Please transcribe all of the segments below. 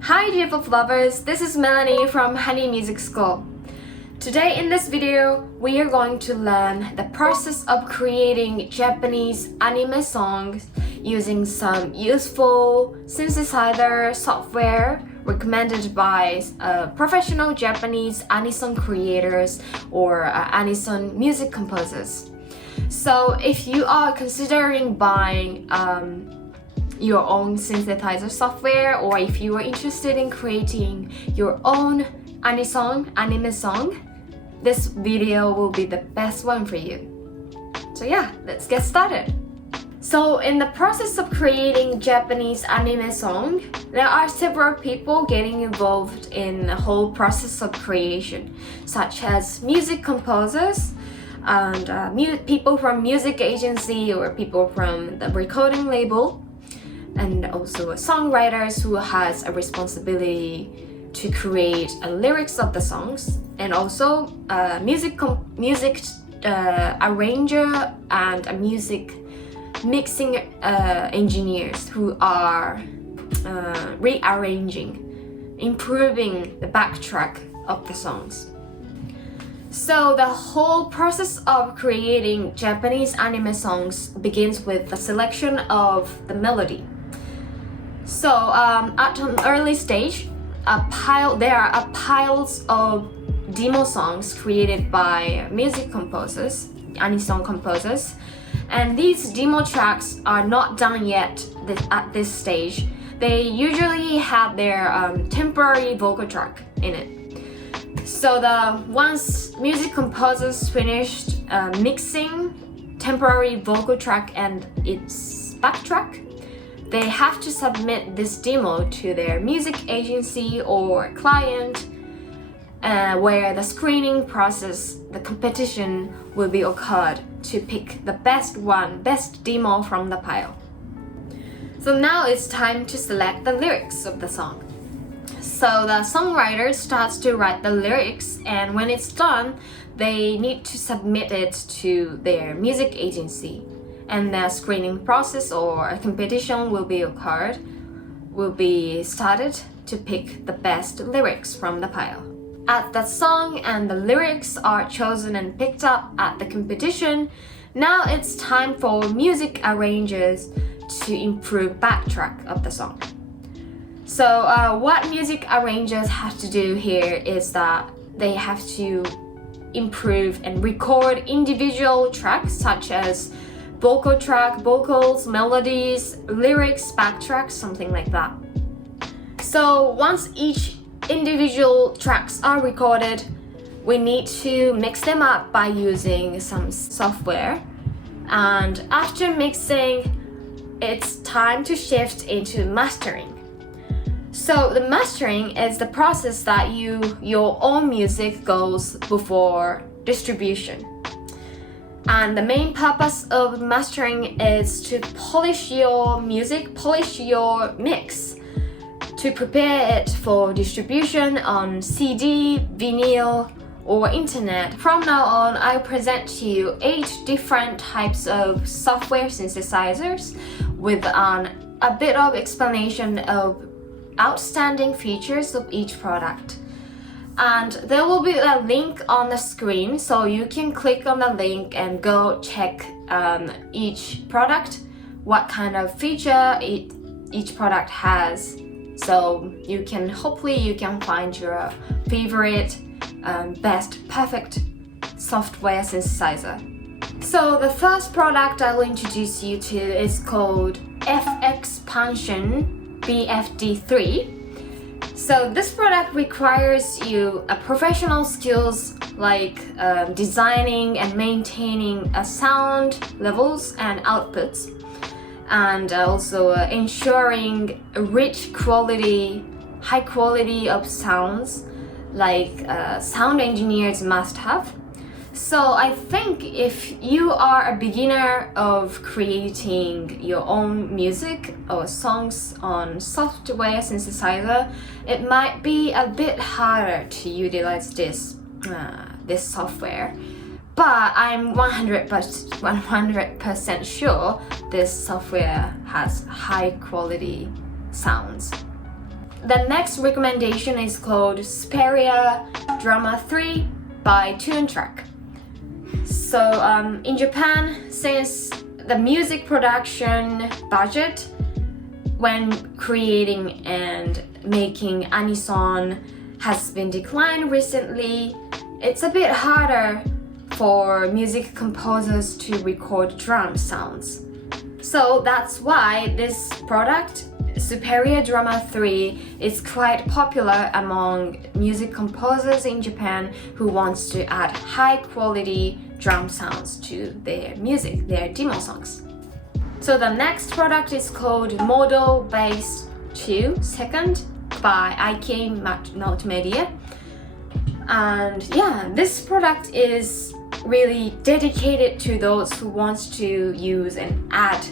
Hi J-pop lovers, this is Melanie from Honey Music School. Today in this video, we are going to learn the process of creating Japanese anime songs using some useful synthesizer software recommended by professional Japanese Anison creators or Anison music composers. So if you are considering buying your own synthesizer software, or if you are interested in creating your own anime song, this video will be the best one for you. So yeah, let's get started. So in the process of creating Japanese anime song, there are several people getting involved in the whole process of creation, such as music composers and people from music agency or people from the recording label, and also songwriters who has a responsibility to create lyrics of the songs, and also music arranger and music mixing engineers who are rearranging, improving the backtrack of the songs. So the whole process of creating Japanese anime songs begins with the selection of the melody. So at an early stage, there are piles of demo songs created by music composers, Anison composers, and these demo tracks are not done yet at this stage. They usually have their temporary vocal track in it. So once music composers finished mixing temporary vocal track and its backtrack, they have to submit this demo to their music agency or client, where the screening process, the competition will be occurred to pick the best demo from the pile. So now it's time to select the lyrics of the song. So the songwriter starts to write the lyrics, and when it's done, they need to submit it to their music agency, and the screening process or a competition will be started to pick the best lyrics from the pile. As the song and the lyrics are chosen and picked up at the competition, now it's time for music arrangers to improve backtrack of the song. So what music arrangers have to do here is that they have to improve and record individual tracks such as vocal track, vocals, melodies, lyrics, backtracks, something like that. So once each individual tracks are recorded, we need to mix them up by using some software. And after mixing, it's time to shift into mastering. So the mastering is the process that your own music goes before distribution. And the main purpose of mastering is to polish your music, polish your mix, to prepare it for distribution on CD, vinyl, or internet. From now on, I'll present to you 8 different types of software synthesizers with a bit of explanation of outstanding features of each product. And there will be a link on the screen, so you can click on the link and go check each product, what kind of feature each product has. So hopefully you can find your favorite, best, perfect software synthesizer. So the first product I will introduce you to is called FXpansion BFD3. So this product requires you professional skills like designing and maintaining sound levels and outputs, and also ensuring high quality of sounds like sound engineers must have. So I think if you are a beginner of creating your own music or songs on software synthesizer, it might be a bit harder to utilize this software. But I'm 100% sure this software has high quality sounds. The next recommendation is called Superior Drama 3 by TOONTRACK. So in Japan, since the music production budget when creating and making Anison has been declined recently, it's a bit harder for music composers to record drum sounds. So that's why this product, Superior Drama 3, is quite popular among music composers in Japan who wants to add high quality drum sounds to their music, their demo songs. So the next product is called MODO Bass 2 Second by HEIN Multimedia. And yeah, this product is really dedicated to those who want to use and add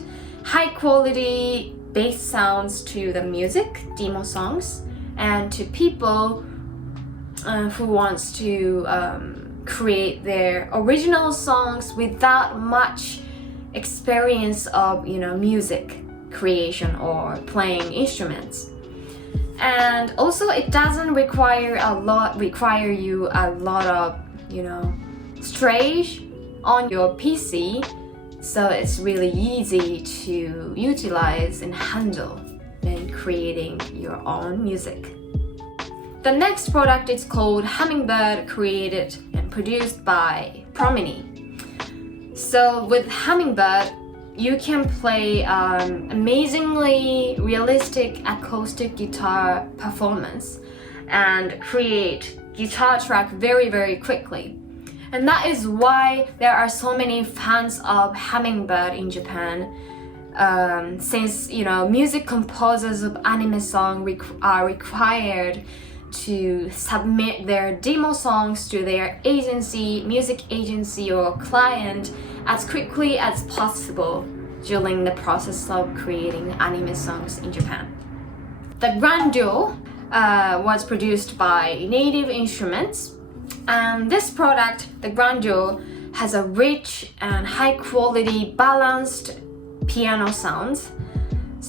high quality bass sounds to the music, demo songs, and to people who wants to create their original songs without much experience of music creation or playing instruments. And also it doesn't require you a lot of storage on your PC, so it's really easy to utilize and handle when creating your own music. The next product is called Hummingbird, created and produced by Prominy. So with Hummingbird, you can play amazingly realistic acoustic guitar performance and create guitar track very, very quickly. And that is why there are so many fans of Hummingbird in Japan, since music composers of anime songs are required to submit their demo songs to their music agency or client as quickly as possible during the process of creating anime songs in Japan. The GRANDEUR was produced by Native Instruments, and this product, the GRANDEUR, has a rich and high quality balanced piano sounds,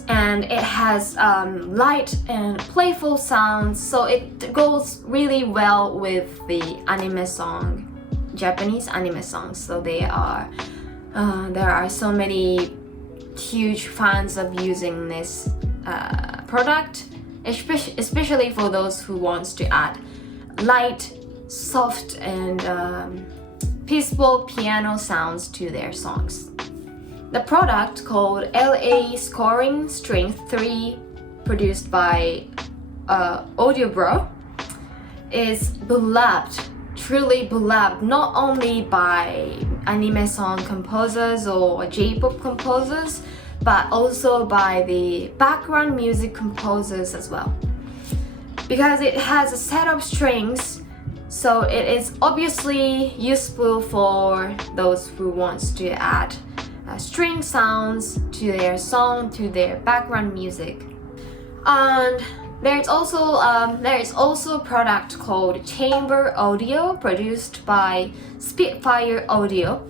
and it has light and playful sounds, so it goes really well with the anime song, Japanese anime songs. So there are so many huge fans of using this product, especially for those who wants to add light, soft and peaceful piano sounds to their songs. The product, called LA Scoring Strength 3, produced by audiobro, is beloved, truly beloved, not only by anime song composers or J-pop composers, but also by the background music composers as well. Because it has a set of strings, so it is obviously useful for those who wants to add string sounds to their song, to their background music. And there is also a product called Chamber Audio, produced by Spitfire Audio.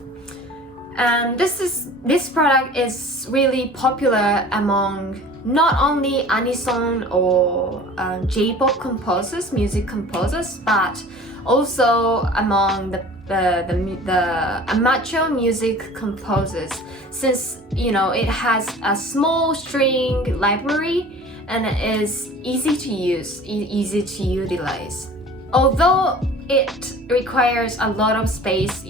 And this product is really popular among not only Anison or J-pop composers, music composers, but also among the amateur music composers, since it has a small string library and it is easy to use, easy to utilize. Although it requires a lot of space,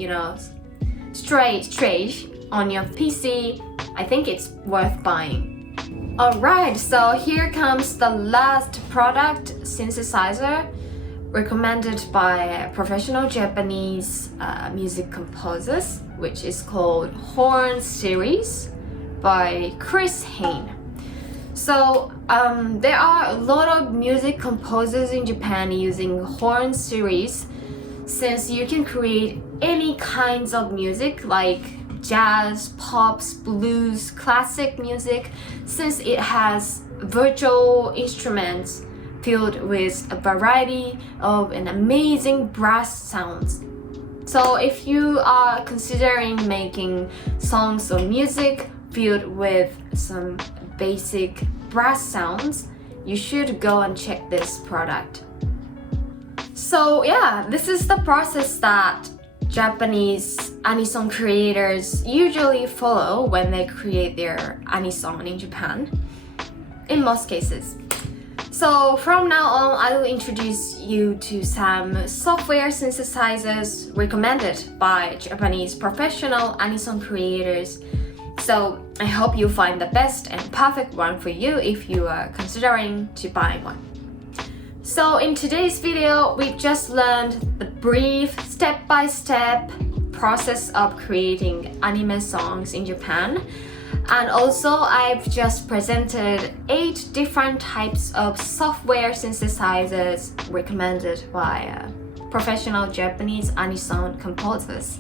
storage on your PC, I think it's worth buying. Alright, so here comes the last product, Synthesizer, recommended by professional Japanese music composers, which is called Horn Series by HEIN. So there are a lot of music composers in Japan using Horn Series, since you can create any kinds of music like jazz, pops, blues, classic music, since it has virtual instruments filled with a variety of an amazing brass sounds. So if you are considering making songs or music filled with some basic brass sounds, you should go and check this product. So yeah, this is the process that Japanese Anison creators usually follow when they create their Anison in Japan, in most cases. So from now on, I will introduce you to some software synthesizers recommended by Japanese professional Anison creators. So I hope you find the best and perfect one for you if you are considering to buy one. So in today's video, we just learned the brief step-by-step process of creating anime songs in Japan. And also I've just presented 8 different types of software synthesizers recommended by professional Japanese Anison composers.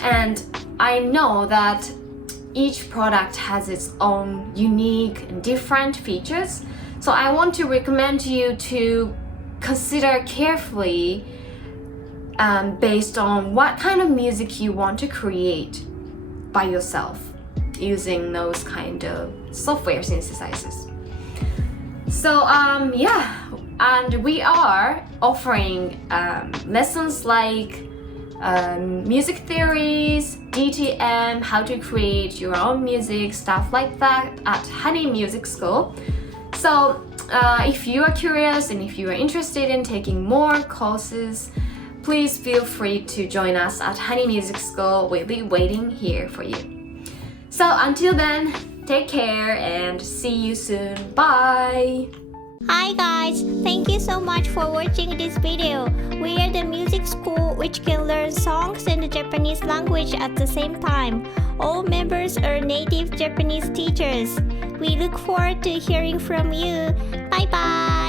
And I know that each product has its own unique and different features. So I want to recommend you to consider carefully based on what kind of music you want to create by yourself using those kind of software synthesizers. So yeah, and we are offering lessons like music theories, DTM, how to create your own music, stuff like that at HEIN Music School. So if you are curious and if you are interested in taking more courses, please feel free to join us at HEIN Music School. We'll be waiting here for you. So until then, take care and see you soon. Bye! Hi guys, thank you so much for watching this video. We are the music school which can learn songs in the Japanese language at the same time. All members are native Japanese teachers. We look forward to hearing from you. Bye bye!